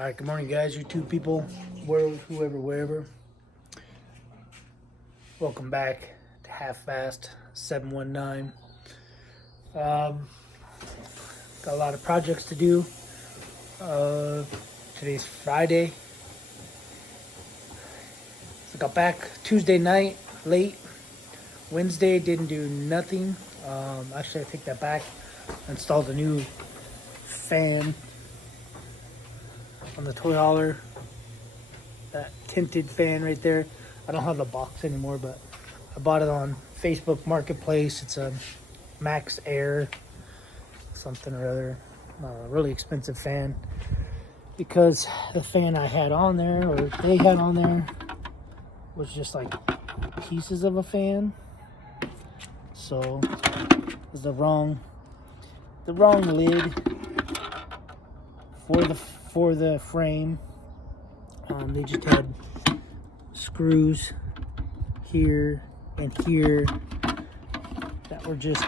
Alright, good morning guys, YouTube people, world, whoever, wherever. Welcome back to Half Fast 719. Got a lot of projects to do. Today's Friday. So got back Tuesday night, late. Wednesday, didn't do nothing. Actually, I take that back. Installed a new fan on the toy hauler, that tinted fan right there. I don't have the box anymore, but I bought it on Facebook Marketplace. It's a Max Air something or other, really expensive fan, because the fan I had on there, or they had on there, was just like pieces of a fan. So it was the wrong lid for the frame. They just had screws here and here that were just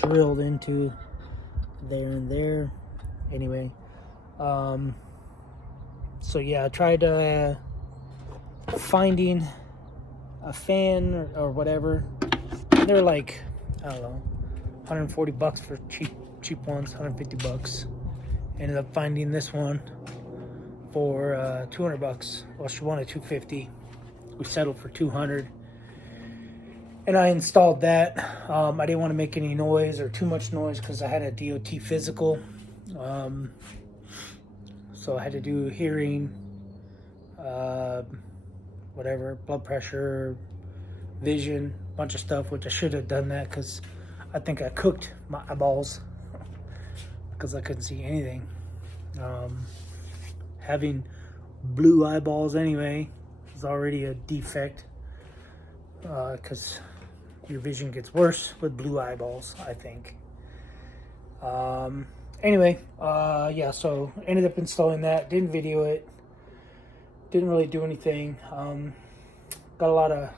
drilled into there and there. Anyway, so yeah, I tried finding a fan or whatever. They're like, I don't know, 140 bucks for cheap ones, 150 bucks. Ended up finding this one for 200 bucks. Well, she wanted 250. We settled for 200. And I installed that. I didn't want to make any noise or too much noise because I had a DOT physical. So I had to do hearing, whatever, blood pressure, vision, bunch of stuff, which I should have done that because I think I cooked my eyeballs because I couldn't see anything. Having blue eyeballs anyway is already a defect, because your vision gets worse with blue eyeballs, I think. Anyway, yeah, so ended up installing that. Didn't video it. Didn't really do anything. Got a lot of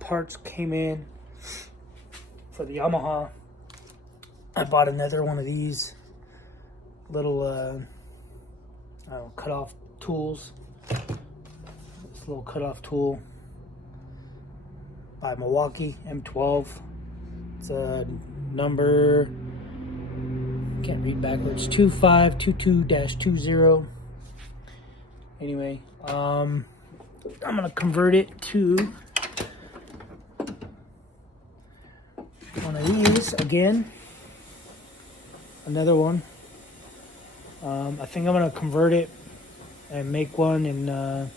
parts came in for the Yamaha. I bought another one of these little I don't know, cut off tools. This little cut off tool by Milwaukee M12. It's a number, can't read backwards, 2522-20. Anyway, I'm gonna convert it to one of these again. Another one. I think I'm gonna convert it and make one and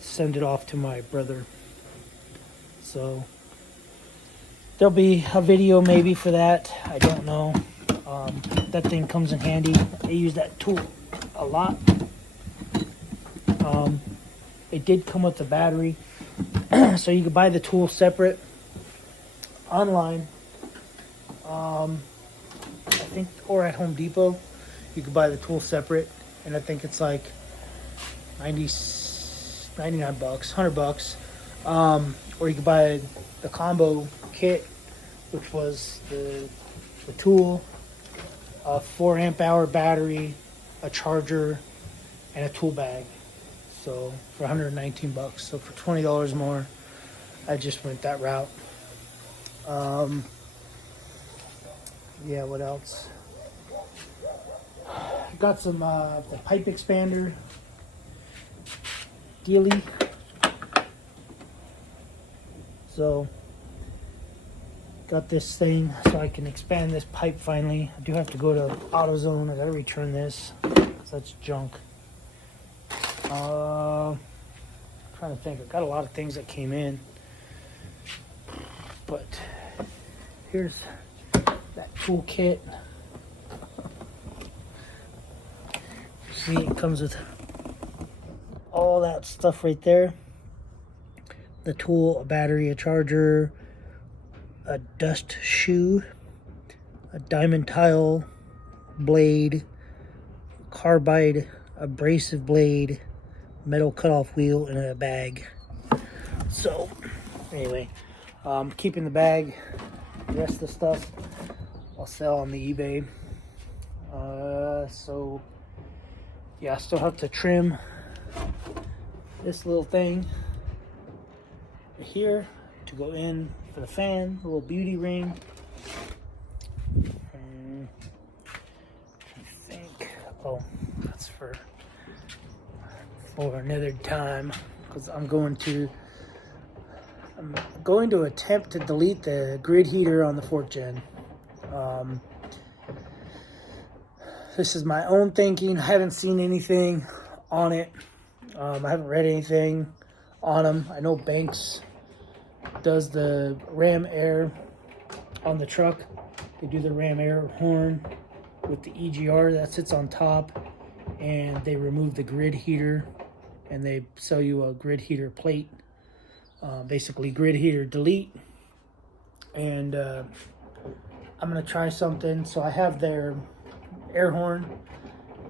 send it off to my brother. So there'll be a video maybe for that. I don't know. That thing comes in handy. I use that tool a lot. It did come with the battery, so you could buy the tool separate online. I think, or at Home Depot, you could buy the tool separate, and I think it's like 99 bucks, 100 bucks. Or you could buy the combo kit, which was the tool, a 4 amp hour battery, a charger, and a tool bag. So for 119 bucks. So for $20 more, I just went that route. Yeah, what else? Got some the pipe expander dealie. So got this thing so I can expand this pipe finally. I do have to go to AutoZone. I gotta return this. That's junk. Trying to think. I got a lot of things that came in, but here's that tool kit. See, it comes with all that stuff right there. The tool, a battery, a charger, a dust shoe, a diamond tile blade, carbide abrasive blade, metal cutoff wheel, and a bag. So anyway, keeping the bag. The rest of the stuff I'll sell on the eBay. So yeah, I still have to trim this little thing here to go in for the fan, a little beauty ring. I think, oh, that's for another time, because I'm going to attempt to delete the grid heater on the 4th gen. This is my own thinking. I haven't seen anything on it. I haven't read anything on them. I know Banks does the ram air on the truck. They do the ram air horn with the EGR that sits on top, and they remove the grid heater and they sell you a grid heater plate. Basically grid heater delete. And I'm gonna try something. So I have their air horn,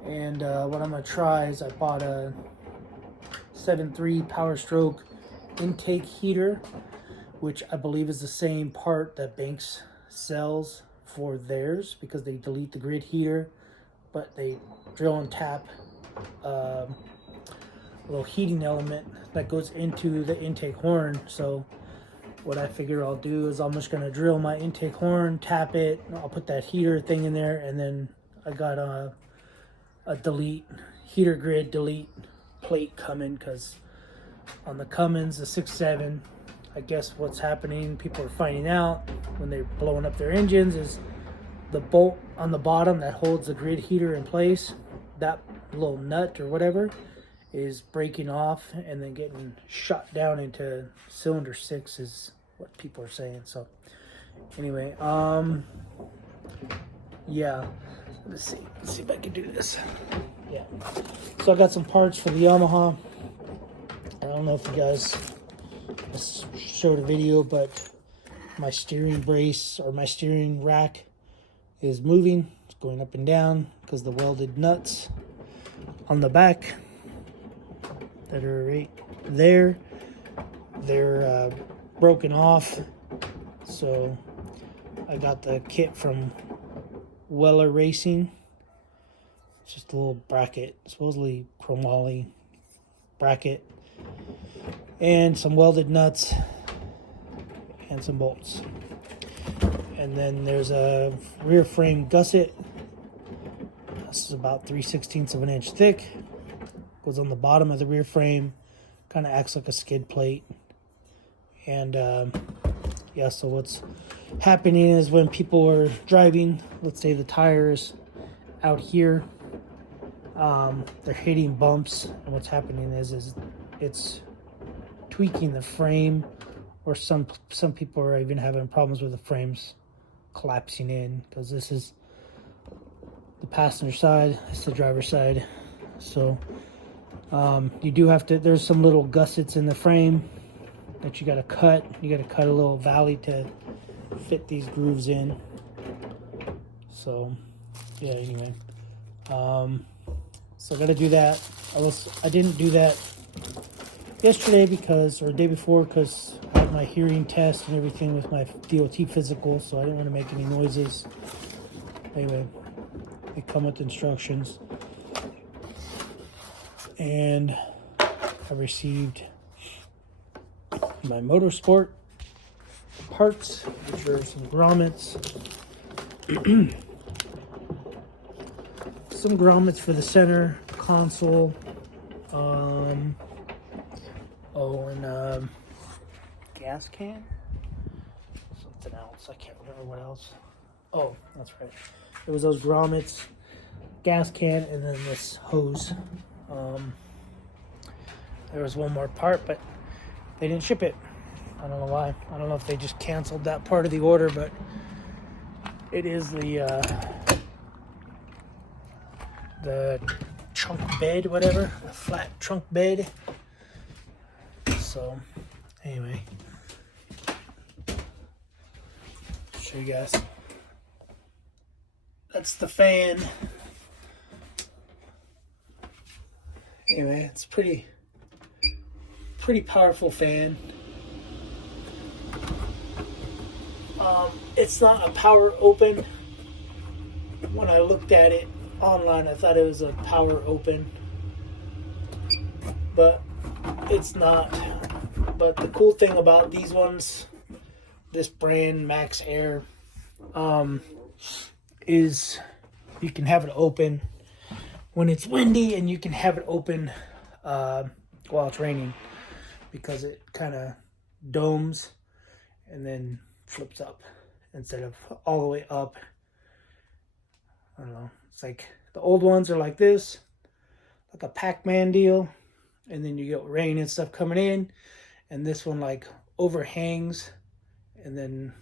and what I'm gonna try is I bought a 7.3 Power Stroke intake heater, which I believe is the same part that Banks sells for theirs, because they delete the grid heater, but they drill and tap a little heating element that goes into the intake horn. So what I figure I'll do is I'm just gonna drill my intake horn, tap it, I'll put that heater thing in there, and then I got a delete heater grid delete plate coming, because on the Cummins, the 6.7, I guess what's happening, people are finding out when they're blowing up their engines, is the bolt on the bottom that holds the grid heater in place, that little nut or whatever, is breaking off and then getting shot down into cylinder 6 is what people are saying. So anyway, yeah, let's see if I can do this. Yeah, so I got some parts for the Yamaha. I don't know if you guys showed a video, but my steering brace or my steering rack is moving. It's going up and down because the welded nuts on the back that are right there, they're broken off. So I got the kit from Weller Racing. It's just a little bracket, supposedly chromoly bracket, and some welded nuts and some bolts. And then there's a rear frame gusset. This is about 3/16 of an inch thick. Goes on the bottom of the rear frame, kind of acts like a skid plate. And yeah, so what's happening is when people are driving, let's say the tires out here, they're hitting bumps, and what's happening is it's tweaking the frame, or some people are even having problems with the frames collapsing in, because this is the passenger side, it's the driver's side. So you do have to, there's some little gussets in the frame that you got to cut. You got to cut a little valley to fit these grooves in. So yeah, anyway, so I got to do that. I didn't do that yesterday or the day before, because I had my hearing test and everything with my DOT physical, so I didn't want to make any noises. Anyway, they come with instructions, and I received my motorsport parts, which are some grommets, some grommets for the center console, and gas can, something else, I can't remember what else. Oh, that's right, it was those grommets, gas can, and then this hose. There was one more part, but they didn't ship it. I don't know why. I don't know if they just canceled that part of the order, but it is the trunk bed, whatever, the flat trunk bed. So anyway, show you guys. That's the fan. Anyway, it's pretty powerful fan. It's not a power open. when I looked at it online, I thought it was a power open, but it's not. But the cool thing about these ones, this brand Max Air, is you can have it open when it's windy, and you can have it open while it's raining, because it kind of domes and then flips up instead of all the way up. I don't know. It's like the old ones are like this, like a Pac-Man deal, and then you get rain and stuff coming in, and this one like overhangs and then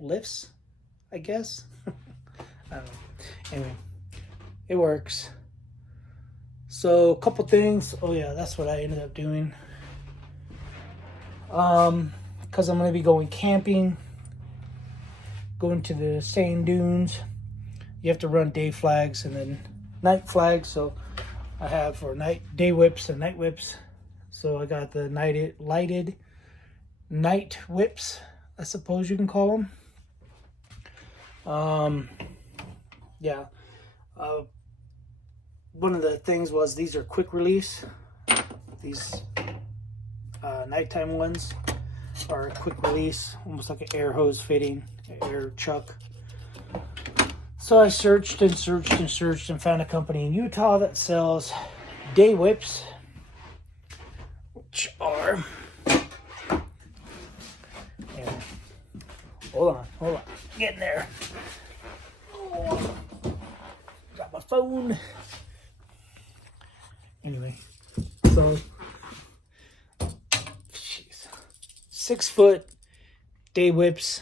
lifts, I guess. I don't know. Anyway, it works. So a couple things. Oh yeah, that's what I ended up doing. Because I'm going to be going camping, going to the sand dunes. You have to run day flags and then night flags. So I have for day whips and night whips. So I got the lighted night whips, I suppose you can call them. Yeah. One of the things was these are quick release. These nighttime ones are quick release, almost like an air hose fitting, an air chuck. So I searched and searched and searched and found a company in Utah that sells day whips, which are, and hold on, getting there. Oh, got my phone. Anyway, so 6 foot day whips.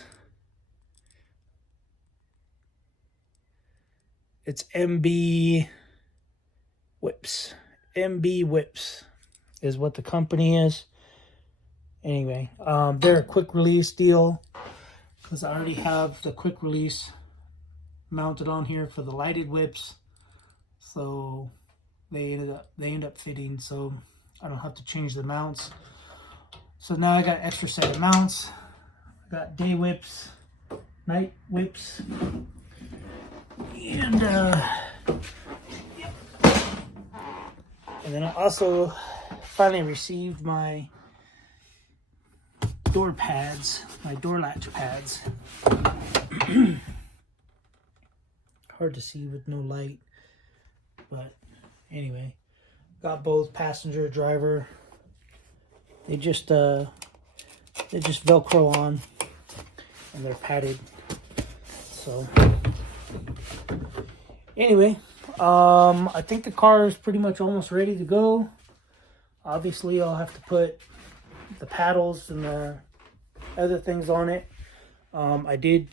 It's MB Whips. MB Whips is what the company is. Anyway, they're a quick release deal because I already have the quick release mounted on here for the lighted whips. So they end up fitting, so I don't have to change the mounts. So now I got an extra set of mounts. I got day whips, night whips, and then I also finally received my door pads, my door latch pads. Hard to see with no light, but anyway, got both passenger, driver. They just Velcro on, and they're padded. So anyway, I think the car is pretty much almost ready to go. Obviously, I'll have to put the paddles and the other things on it. I did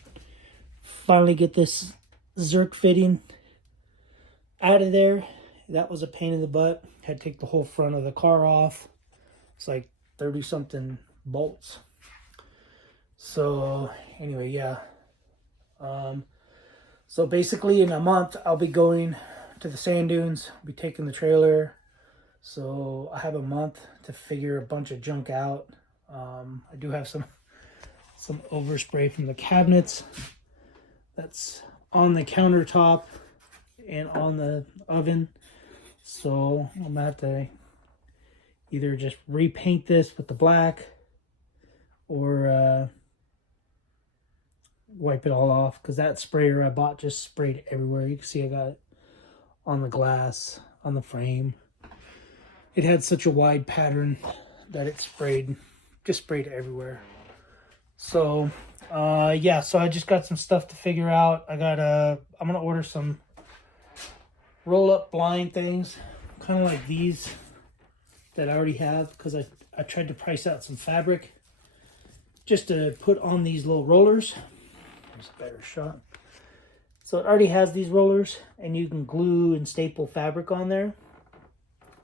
finally get this Zerk fitting out of there. That was a pain in the butt. Had to take the whole front of the car off. It's like 30 something bolts. So anyway, yeah. So basically in a month I'll be going to the sand dunes. I'll be taking the trailer. So I have a month to figure a bunch of junk out. I do have some overspray from the cabinets that's on the countertop and on the oven. So I'm gonna have to either just repaint this with the black or wipe it all off, because that sprayer I bought just sprayed everywhere. You can see I got it on the glass, on the frame. It had such a wide pattern that it just sprayed everywhere. So yeah, so I just got some stuff to figure out. I'm gonna order some roll-up blind things, kind of like these that I already have, because I tried to price out some fabric just to put on these little rollers. There's a better shot. So it already has these rollers, and you can glue and staple fabric on there.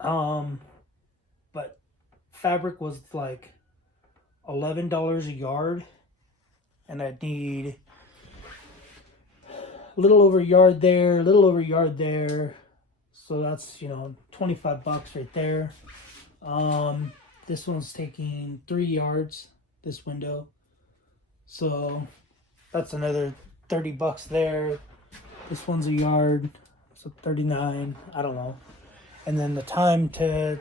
But fabric was like $11 a yard, and I'd need a little over a yard there, a little over a yard there. So that's, 25 bucks right there. This one's taking 3 yards, this window. So that's another 30 bucks there. This one's a yard, so 39, I don't know. And then the time to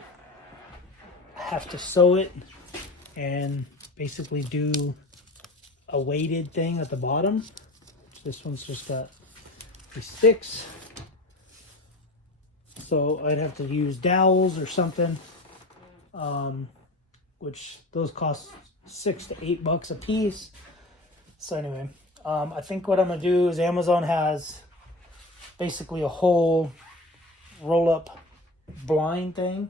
have to sew it and basically do a weighted thing at the bottom. This one's just got these sticks. So I'd have to use dowels or something, which those cost $6 to $8 a piece. So anyway, I think what I'm gonna do is Amazon has basically a whole roll-up blind thing,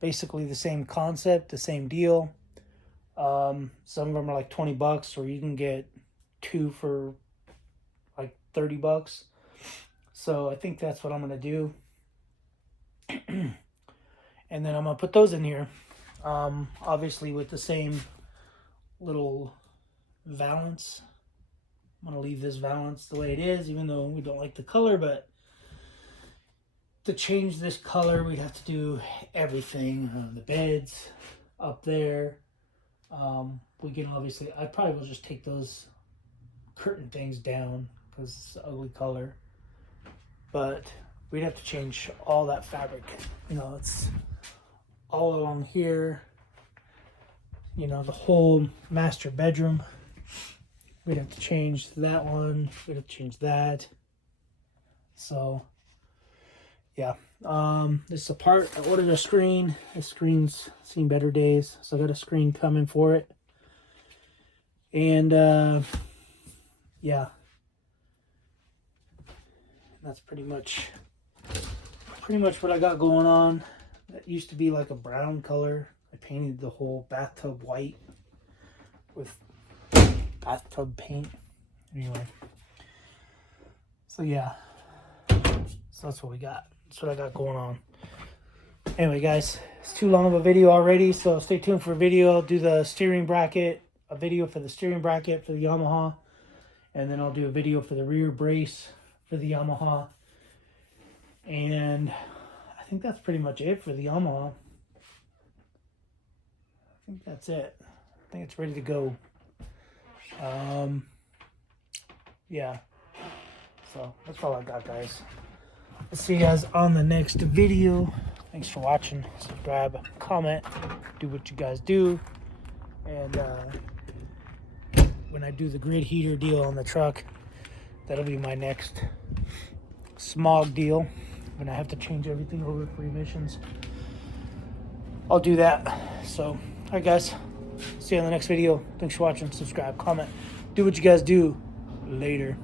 basically the same concept, the same deal. Some of them are like $20, or you can get 2 for like $30. So I think that's what I'm gonna do. And then I'm gonna put those in here, obviously with the same little valance. I'm gonna leave this valance the way it is, even though we don't like the color. But to change this color, we'd have to do everything. The beds up there. We can obviously, I probably will just take those curtain things down because it's an ugly color. But we'd have to change all that fabric. You know, it's all along here. You know, the whole master bedroom. We'd have to change that one. We'd have to change that. So, yeah. This is a part. I ordered a screen. This screen's seen better days. So I got a screen coming for it. And, yeah. That's pretty much what I got going on. That used to be like a brown color. I painted the whole bathtub white with bathtub paint. Anyway. So yeah. So that's what we got. That's what I got going on. Anyway, guys, it's too long of a video already, so stay tuned for a video. I'll do the steering bracket, a video for the steering bracket for the Yamaha, and then I'll do a video for the rear brace for the Yamaha. And I think that's pretty much it for the Yamaha. I think that's it. I think it's ready to go. Yeah. So that's all I got, guys. I'll see you guys on the next video. Thanks for watching. Subscribe, comment, do what you guys do. And when I do the grid heater deal on the truck, that'll be my next smog deal. When I have to change everything over for emissions, I'll do that. So, all right, guys. See you on the next video. Thanks for watching. Subscribe, comment, do what you guys do. Later.